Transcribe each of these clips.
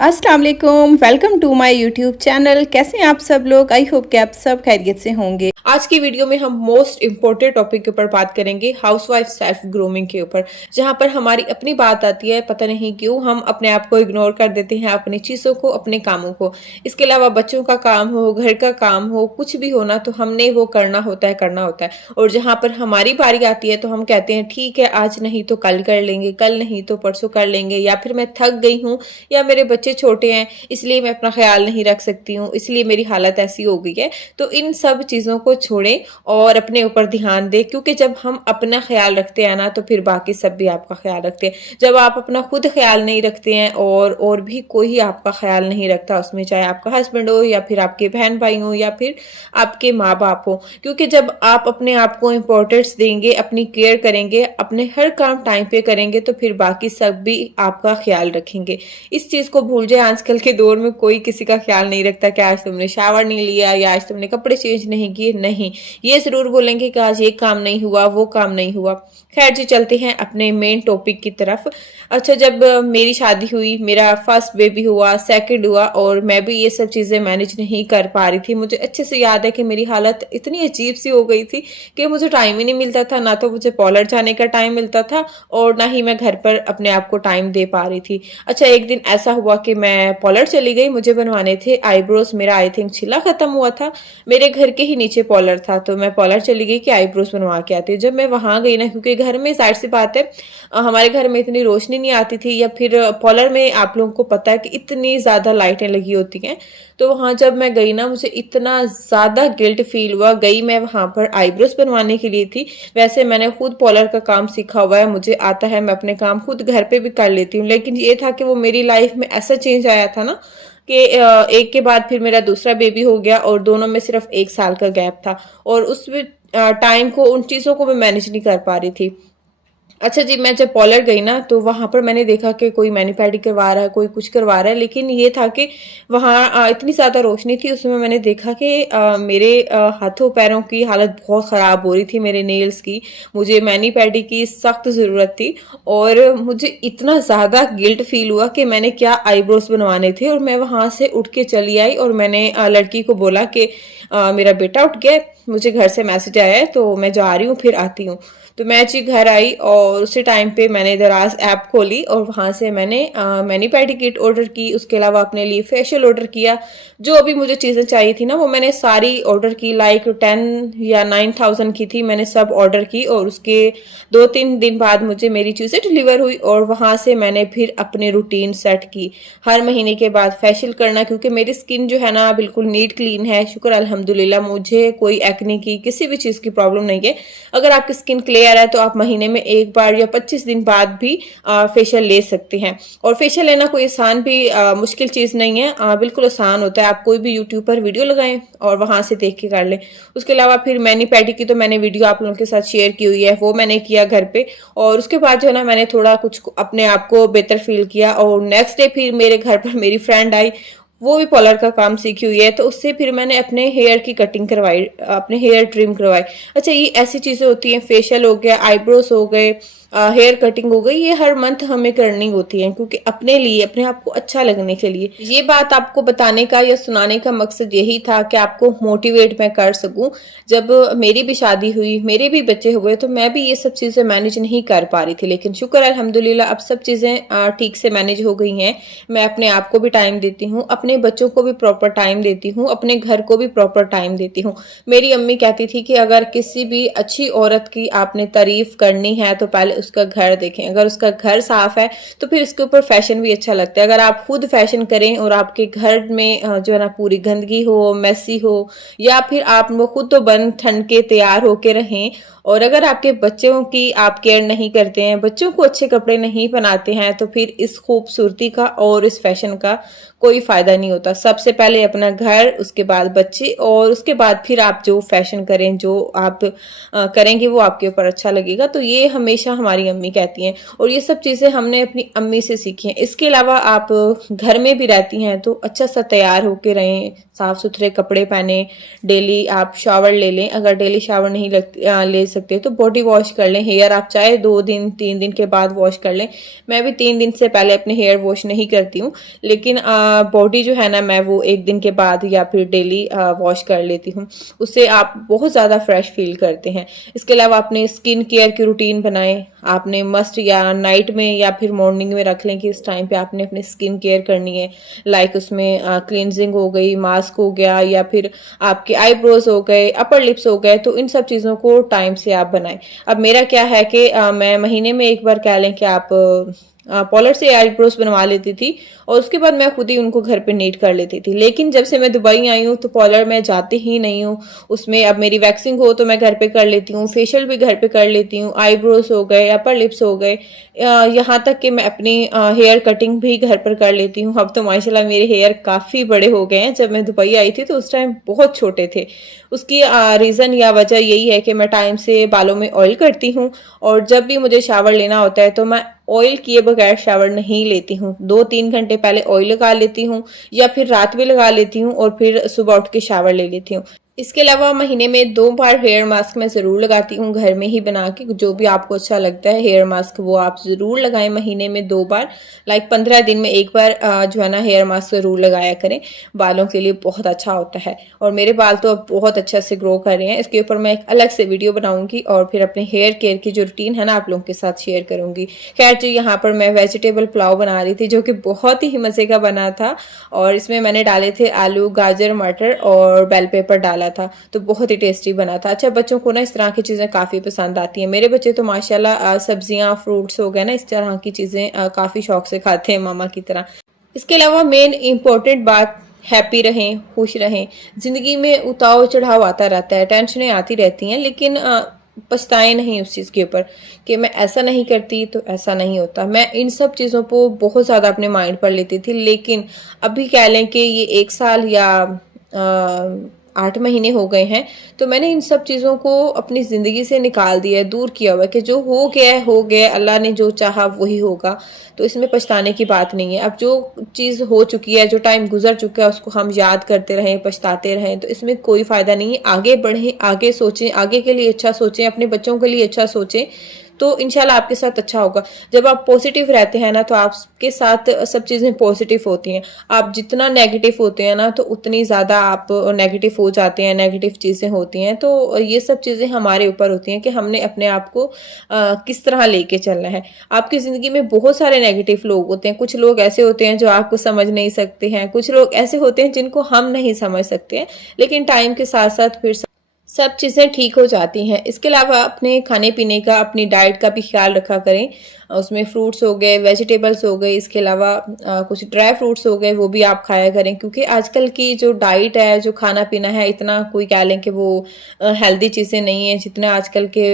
अस्सलाम वालेकुम, welcome to my YouTube channel. कैसे हैं आप सब लोग? आई होप कि आप सब खैरियत से होंगे। आज की वीडियो में हम मोस्ट इम्पोर्टेंट टॉपिक के ऊपर बात करेंगे, हाउसवाइफ सेल्फ ग्रूमिंग के ऊपर, जहां पर हमारी अपनी बात आती है। पता नहीं क्यों हम अपने आप को इग्नोर कर देते हैं, अपनी चीज़ों को, अपने कामों को। इसके अलावा बच्चों का काम हो, घर का काम हो, कुछ भी हो ना, तो हमने वो करना होता है। और जहां पर हमारी बारी आती है तो हम कहते हैं ठीक है, आज नहीं तो कल कर लेंगे, कल नहीं तो परसों कर लेंगे, या फिर मैं थक गई हूँ, या मेरे बच्चे छोटे हैं इसलिए मैं अपना ख्याल नहीं रख सकती हूँ, इसलिए मेरी हालत ऐसी हो गई है। तो इन सब चीज़ों को छोड़ें और अपने ऊपर ध्यान दें, क्योंकि जब हम अपना ख्याल रखते हैं ना, तो फिर बाकी सब भी आपका ख्याल रखते हैं। जब आप अपना खुद ख्याल नहीं रखते हैं और भी कोई आपका ख्याल नहीं रखता उसमें, चाहे आपका हस्बैंड हो या फिर आपके बहन भाई हो या फिर आपके माँ बाप हो। क्योंकि जब आप अपने आप को इम्पोर्टेंस देंगे, अपनी केयर करेंगे, अपने हर काम टाइम पे करेंगे, तो फिर बाकी सब भी आपका ख्याल रखेंगे। इस चीज़ को भूल जाए, आजकल के दौर में कोई किसी का ख्याल नहीं रखता कि आज तुमने शावर नहीं लिया या आज तुमने कपड़े चेंज नहीं किए। नहीं, ये ज़रूर बोलेंगे कि आज ये काम नहीं हुआ, वो काम नहीं हुआ। खैर जी, चलते हैं अपने मेन टॉपिक की तरफ। अच्छा, जब मेरी शादी हुई, मेरा फर्स्ट बेबी हुआ, सेकंड हुआ, और मैं भी ये सब चीज़ें मैनेज नहीं कर पा रही थी। मुझे अच्छे से याद है कि मेरी हालत इतनी अजीब सी हो गई थी कि मुझे टाइम ही नहीं मिलता था, ना तो मुझे पार्लर जाने का टाइम मिलता था और ना ही मैं घर पर अपने आप को टाइम दे पा रही थी। अच्छा, एक दिन ऐसा हुआ कि मैं पार्लर चली गई, मुझे बनवाने थे आईब्रोज। मेरा आई थिंक छिला खत्म हुआ था, मेरे घर के ही नीचे पार्लर था, तो मैं पार्लर चली गई कि आईब्रोज बनवा के आती हूँ। जब मैं वहां गई ना, क्योंकि घर में जाहिर सी बात है हमारे घर में इतनी रोशनी नहीं आती थी, या फिर पार्लर में आप लोगों को पता है कि इतनी ज्यादा लाइटें लगी होती हैं। तो वहां जब मैं गई ना, मुझे इतना ज्यादा गिल्ट फील हुआ। गई मैं वहां पर आईब्रोज बनवाने के लिए थी। वैसे मैंने खुद पार्लर का काम सीखा हुआ है, मुझे आता है, मैं अपने काम खुद घर पे भी कर लेती हूँ। लेकिन ये था कि वो मेरी लाइफ में ऐसा चेंज आया था ना कि एक के बाद फिर मेरा दूसरा बेबी हो गया और दोनों में सिर्फ 1 साल का गैप था, और उस टाइम को, उन चीज़ों को मैं मैनेज नहीं कर पा रही थी। अच्छा जी, मैं जब पार्लर गई ना, तो वहां पर मैंने देखा कि कोई मैनी पेडी करवा रहा है, कोई कुछ करवा रहा है। लेकिन ये था कि वहां इतनी ज्यादा रोशनी थी, उसमें मैंने देखा कि मेरे हाथों पैरों की हालत बहुत खराब हो रही थी, मेरे नेल्स की। मुझे मैनी पेडी की सख्त जरूरत थी, और मुझे इतना ज्यादा गिल्ट फील हुआ कि मैंने क्या आईब्रोज बनवाने थे। और मैं वहां से उठ के चली आई और मैंने लड़की को बोला कि मेरा बेटा उठ गया, मुझे घर से मैसेज आया है, तो मैं जा रही हूँ, फिर आती हूँ। तो मैं जी घर आई, और उसी टाइम पे मैंने दराज ऐप खोली और वहां से मैंने मैनी पैडी किट ऑर्डर की। उसके अलावा अपने लिए फेशियल ऑर्डर किया। जो अभी मुझे चीज़ें चाहिए थी ना, वो मैंने सारी ऑर्डर की। लाइक 10 या 9,000 की थी, मैंने सब ऑर्डर की। और उसके 2-3 दिन बाद मुझे मेरी चीज़ें डिलीवर हुई, और वहां से मैंने फिर अपनी रूटीन सेट की। हर महीने के बाद फेशियल करना, क्योंकि मेरी स्किन जो है ना बिल्कुल नीट क्लीन है, शुक्र अल्हम्दुलिल्लाह। मुझे कोई एक्ने की, किसी भी चीज़ की प्रॉब्लम नहीं है। अगर आपकी स्किन क्लियर है तो आप महीने में एक बार या 25 दिन बाद भी फेशियल ले सकते हैं। और फेशियल लेना कोई आसान भी मुश्किल चीज़ नहीं है, बिल्कुल आसान होता है। आप कोई भी यूट्यूब पर वीडियो लगाएं और वहां से देख के कर लें। उसके अलावा फिर मैनी पैडी की तो मैंने वीडियो आप लोगों के साथ शेयर की हुई है, वो मैंने किया घर पे। और उसके बाद जो है ना, मैंने थोड़ा कुछ अपने आप को बेहतर फील किया, और नेक्स्ट डे फिर मेरे घर पर मेरी फ्रेंड आई, वो भी पार्लर का काम सीखी हुई है, तो उससे फिर मैंने अपने हेयर की कटिंग करवाई, अपने हेयर ट्रिम करवाई। अच्छा, ये ऐसी चीजें होती हैं, फेशियल हो गया, आईब्रोज हो गए, हेयर कटिंग हो गई, ये हर मंथ हमें करनी होती है, क्योंकि अपने लिए, अपने आप को अच्छा लगने के लिए। ये बात आपको बताने का या सुनाने का मकसद यही था कि आपको मोटिवेट मैं कर सकूं। जब मेरी भी शादी हुई, मेरे भी बच्चे हुए, तो मैं भी ये सब चीजें मैनेज नहीं कर पा रही थी। लेकिन शुक्र अल्हम्दुलिल्लाह, अब सब चीजें ठीक से मैनेज हो गई हैं। मैं अपने आप को भी टाइम देती हूँ, अपने बच्चों को भी प्रॉपर टाइम देती हूँ, अपने घर को भी प्रॉपर टाइम देती हूँ। मेरी अम्मी कहती थी कि अगर किसी भी अच्छी औरत की आपने तारीफ करनी है तो पहले उसका घर देखें। अगर उसका घर साफ है तो फिर इसके ऊपर फैशन भी अच्छा लगता है। अगर आप खुद फैशन करें और आपके घर में जो है ना पूरी गंदगी हो, मैसी हो, या फिर आप वो खुद तो बन ठन के तैयार होके रहें, और अगर आपके बच्चों की आप केयर नहीं करते हैं, बच्चों को अच्छे कपड़े नहीं पहनाते हैं, तो फिर इस खूबसूरती का और इस फैशन का कोई फायदा नहीं होता। सबसे पहले अपना घर, उसके बाद बच्चे, और उसके बाद फिर आप जो फैशन करें, जो आप करेंगे वो आपके ऊपर अच्छा लगेगा। तो ये हमेशा हमारे हमारी अम्मी कहती हैं, और ये सब चीज़ें हमने अपनी अम्मी से सीखी हैं। इसके अलावा आप घर में भी रहती हैं तो अच्छा सा तैयार होके रहें, साफ सुथरे कपड़े पहने, डेली आप शावर ले लें। अगर डेली शावर नहीं ले सकते तो बॉडी वॉश कर लें। हेयर आप चाहे 2 दिन 3 दिन के बाद वॉश कर लें। मैं भी 3 दिन से पहले अपने हेयर वॉश नहीं करती हूँ, लेकिन बॉडी जो है ना मैं वो 1 दिन के बाद या फिर डेली वॉश कर लेती हूँ। उससे आप बहुत ज़्यादा फ्रेश फील करते हैं। इसके अलावा अपने स्किन केयर की रूटीन बनाएं। आपने मस्ट या नाइट में या फिर मॉर्निंग में रख लें कि इस टाइम पे आपने अपनी स्किन केयर करनी है। लाइक उसमें क्लिनजिंग हो गई, मास्क हो गया, या फिर आपके आईब्रोज हो गए, अपर लिप्स हो गए, तो इन सब चीज़ों को टाइम से आप बनाएं। अब मेरा क्या है कि मैं महीने में एक बार कह लें कि आप पॉलर से आईब्रोज बनवा लेती थी, और उसके बाद मैं खुद ही उनको घर पे नीट कर लेती थी। लेकिन जब से मैं दुबई आई हूँ तो पॉलर मैं जाती ही नहीं हूँ। उसमें अब मेरी वैक्सिंग हो तो मैं घर पे कर लेती हूँ, फेशियल भी घर पे कर लेती हूँ, आईब्रोज हो गए, अपर लिप्स हो गए, यहाँ तक कि मैं अपनी हेयर कटिंग भी घर पर कर लेती हूँ। अब तो माशाल्लाह मेरे हेयर काफ़ी बड़े हो गए हैं। जब मैं दुबई आई थी तो उस टाइम बहुत छोटे थे। उसकी रीज़न या वजह यही है कि मैं टाइम से बालों में ऑयल करती हूँ, और जब भी मुझे शावर लेना होता है तो मैं ऑयल किए बगैर शावर नहीं लेती हूँ। 2-3 घंटे पहले ऑयल लगा लेती हूँ, या फिर रात में लगा लेती हूँ और फिर सुबह उठ के शावर ले लेती हूँ। इसके अलावा महीने में 2 बार हेयर मास्क मैं ज़रूर लगाती हूँ, घर में ही बना के। जो भी आपको अच्छा लगता है हेयर मास्क वो आप ज़रूर लगाएं महीने में 2 बार। लाइक 15 दिन में एक बार जो है ना हेयर मास्क ज़रूर लगाया करें। बालों के लिए बहुत अच्छा होता है, और मेरे बाल तो अब बहुत अच्छे से ग्रो कर रहे हैं। इसके ऊपर मैं एक अलग से वीडियो बनाऊंगी और फिर अपने हेयर केयर की जो रूटीन है ना आप लोगों के साथ शेयर करूंगी। खैर जी, यहाँ पर मैं वेजिटेबल पुलाव बना रही थी जो कि बहुत ही मज़े का बना था, और इसमें मैंने डाले थे आलू, गाजर, मटर और बेल पेपर डाला था, तो बहुत ही टेस्टी बना था। अच्छा, बच्चों को ना इस तरह की चीज़ें काफ़ी पसंद आती हैं। मेरे बच्चे तो माशाल्लाह सब्जियां, फ्रूट्स हो गए ना, इस तरह की चीज़ें काफ़ी शौक से खाते हैं मामा की तरह। इसके अलावा मेन इम्पोर्टेंट बात, हैप्पी रहें, खुश रहें। ज़िंदगी में उतार चढ़ाव आता रहता है, टेंशनें आती रहती हैं, लेकिन पछताएं नहीं उस चीज़ के ऊपर कि मैं ऐसा नहीं करती तो ऐसा नहीं होता। मैं इन सब चीज़ों को बहुत ज़्यादा अपने माइंड पर लेती थी, लेकिन अभी कह लें कि ये 1 साल या 8 महीने हो गए हैं, तो मैंने इन सब चीज़ों को अपनी ज़िंदगी से निकाल दिया है, दूर किया हुआ है कि जो हो गया है हो गया, अल्लाह ने जो चाहा वही होगा। तो इसमें पछताने की बात नहीं है। अब जो चीज़ हो चुकी है, जो टाइम गुजर चुका है, उसको हम याद करते रहें, पछताते रहें, तो इसमें कोई फ़ायदा नहीं है। आगे बढ़ें, आगे सोचें, आगे के लिए अच्छा सोचें, अपने बच्चों के लिए अच्छा सोचें, तो इंशाल्लाह आपके साथ अच्छा होगा। जब आप पॉजिटिव रहते हैं ना तो आपके साथ सब चीज़ें पॉजिटिव होती हैं। आप जितना नेगेटिव होते हैं ना तो उतनी ज़्यादा आप नेगेटिव हो जाते हैं, नेगेटिव चीज़ें होती हैं। तो ये सब चीज़ें हमारे ऊपर होती हैं कि हमने अपने आप को किस तरह लेके चलना है। आपकी ज़िंदगी में बहुत सारे नेगेटिव लोग होते हैं। कुछ लोग ऐसे होते हैं जो आपको समझ नहीं सकते हैं, कुछ लोग ऐसे होते हैं जिनको हम नहीं समझ सकते हैं, लेकिन टाइम के साथ साथ फिर सब चीज़ें ठीक हो जाती हैं। इसके अलावा अपने खाने पीने का, अपनी डाइट का भी ख्याल रखा करें। उसमें फ्रूट्स हो गए, वेजिटेबल्स हो गए, इसके अलावा कुछ ड्राई फ्रूट्स हो गए, वो भी आप खाया करें, क्योंकि आजकल की जो डाइट है, जो खाना पीना है, इतना कोई कह लें कि वो हेल्दी चीज़ें नहीं है जितना आजकल के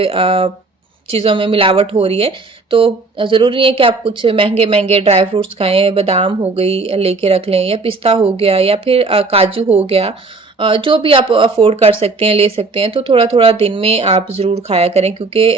चीज़ों में मिलावट हो रही है। तो ज़रूरी है कि आप कुछ महंगे महंगे ड्राई फ्रूट्स खाएं, बादाम हो गई लेके रख लें, या पिस्ता हो गया, या फिर काजू हो गया। जो भी आप अफोर्ड कर सकते हैं, ले सकते हैं, तो थोड़ा थोड़ा दिन में आप ज़रूर खाया करें, क्योंकि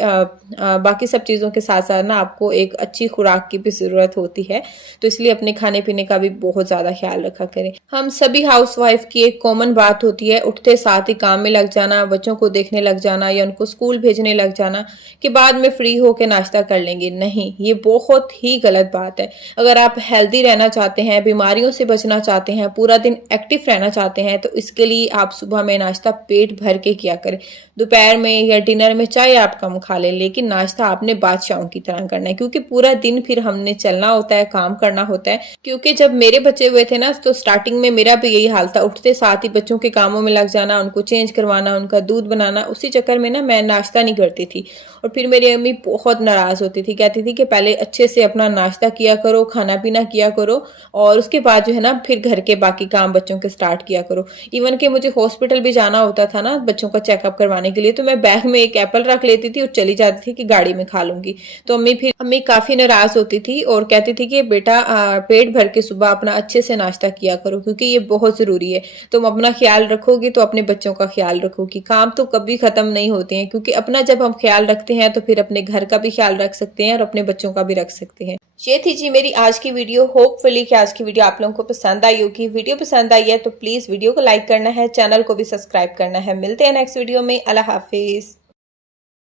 बाकी सब चीज़ों के साथ साथ ना आपको एक अच्छी खुराक की भी ज़रूरत होती है। तो इसलिए अपने खाने पीने का भी बहुत ज़्यादा ख्याल रखा करें। हम सभी हाउसवाइफ की एक कॉमन बात होती है, उठते साथ ही काम में लग जाना, बच्चों को देखने लग जाना या उनको स्कूल भेजने लग जाना कि बाद में फ्री होकर नाश्ता कर लेंगे। नहीं, ये बहुत ही गलत बात है। अगर आप हेल्दी रहना चाहते हैं, बीमारियों से बचना चाहते हैं, पूरा दिन एक्टिव रहना चाहते हैं, तो इसके लिए आप सुबह में नाश्ता पेट भर के किया करें। दोपहर में या डिनर में चाहे आप कम खा लें, लेकिन नाश्ता आपने बादशाहों की तरह करना है, क्योंकि पूरा दिन फिर हमने चलना होता है, काम करना होता है। क्योंकि जब मेरे बच्चे हुए थे ना तो स्टार्टिंग में मेरा भी यही हाल था, उठते साथ ही बच्चों के कामों में लग जाना, उनको चेंज करवाना, उनका दूध बनाना, उसी चक्कर में ना मैं नाश्ता नहीं करती थी। और फिर मेरी अम्मी बहुत नाराज़ होती थी, कहती थी कि पहले अच्छे से अपना नाश्ता किया करो, खाना पीना किया करो, और उसके बाद जो है ना फिर घर के बाकी काम बच्चों के स्टार्ट किया करो। इवन के मुझे हॉस्पिटल भी जाना होता था ना बच्चों का चेकअप करवाने के लिए, तो मैं बैग में एक एप्पल रख लेती थी और चली जाती थी कि गाड़ी में खा लूंगी। तो अम्मी काफी नाराज होती थी और कहती थी कि बेटा पेट भर के सुबह अपना अच्छे से नाश्ता किया करो, क्योंकि ये बहुत जरूरी है। तुम अपना ख्याल रखोगी तो अपने बच्चों का ख्याल रखोगी। काम तो कभी खत्म नहीं होते हैं, क्योंकि अपना जब हम ख्याल रखते हैं तो फिर अपने घर का भी ख्याल रख सकते हैं और अपने बच्चों का भी रख सकते हैं। ये थी जी मेरी आज की वीडियो। होपफुली कि आज की वीडियो आप लोगों को पसंद आई होगी। वीडियो पसंद आई है तो प्लीज वीडियो को लाइक करना है, चैनल को भी सब्सक्राइब करना है। मिलते हैं नेक्स्ट वीडियो में। अल्लाह हाफिज।